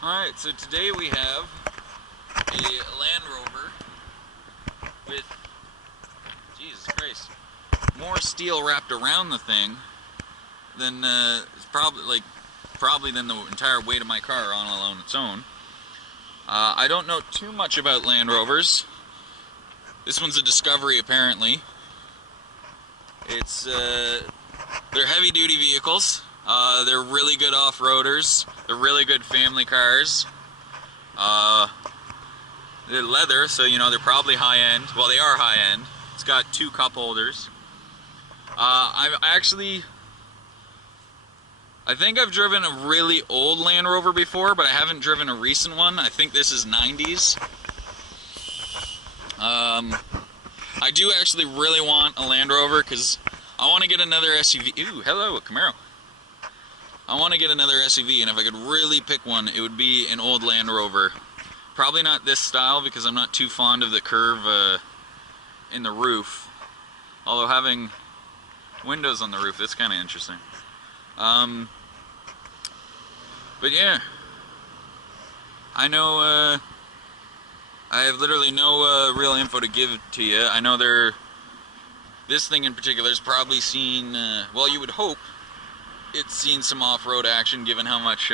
Alright, so today we have a Land Rover with, Jesus Christ, more steel wrapped around the thing than probably than the entire weight of my car on its own. I don't know too much about Land Rovers. This one's a Discovery apparently. It's they're heavy duty vehicles. They're really good off-roaders. They're really good family cars. They're leather, so you know they're probably high-end. Well, they are high-end. It's got 2 cup holders. I think I've driven a really old Land Rover before, but I haven't driven a recent one. I think this is 90s. I do actually really want a Land Rover because I want to get another SUV. Ooh, hello, a Camaro. I want to get another SUV, and if I could really pick one, it would be an old Land Rover. Probably not this style because I'm not too fond of the curve in the roof. Although having windows on the roof, that's kind of interesting. But yeah, I know I have literally no real info to give to you. I know this thing in particular has probably seen, well, you would hope it's seen some off-road action given how much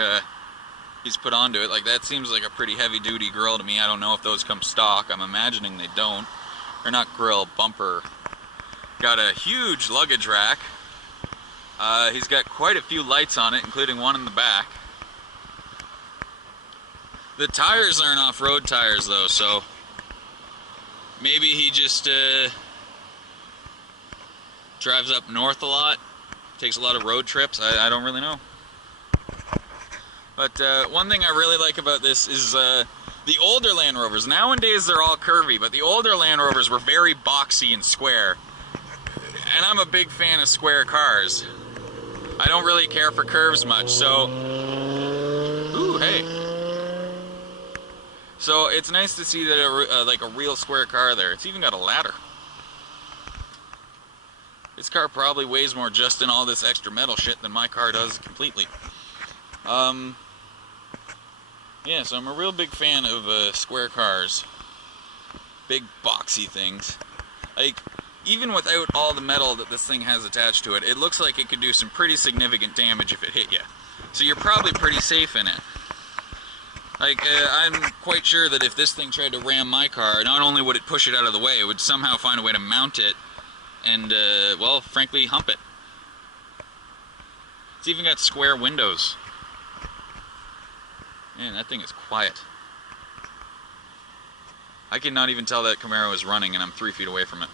he's put onto it. Like, that seems like a pretty heavy-duty grill to me. I don't know if those come stock. I'm imagining they don't. They're not grill, bumper. Got a huge luggage rack. He's got quite a few lights on it, including one in the back. The tires aren't off-road tires though, so maybe he just drives up north a lot, takes a lot of road trips. I don't really know. But one thing I really like about this is the older Land Rovers. Nowadays they're all curvy, but the older Land Rovers were very boxy and square. And I'm a big fan of square cars. I don't really care for curves much, so... Ooh, hey. So it's nice to see that like a real square car there. It's even got a ladder. This car probably weighs more just in all this extra metal shit than my car does completely. Yeah, so I'm a real big fan of square cars. Big boxy things. Like, even without all the metal that this thing has attached to it, it looks like it could do some pretty significant damage if it hit you. So you're probably pretty safe in it. Like, I'm quite sure that if this thing tried to ram my car, not only would it push it out of the way, it would somehow find a way to mount it and, well, frankly, hump it. It's even got square windows. Man, that thing is quiet. I cannot even tell that Camaro is running and I'm 3 feet away from it.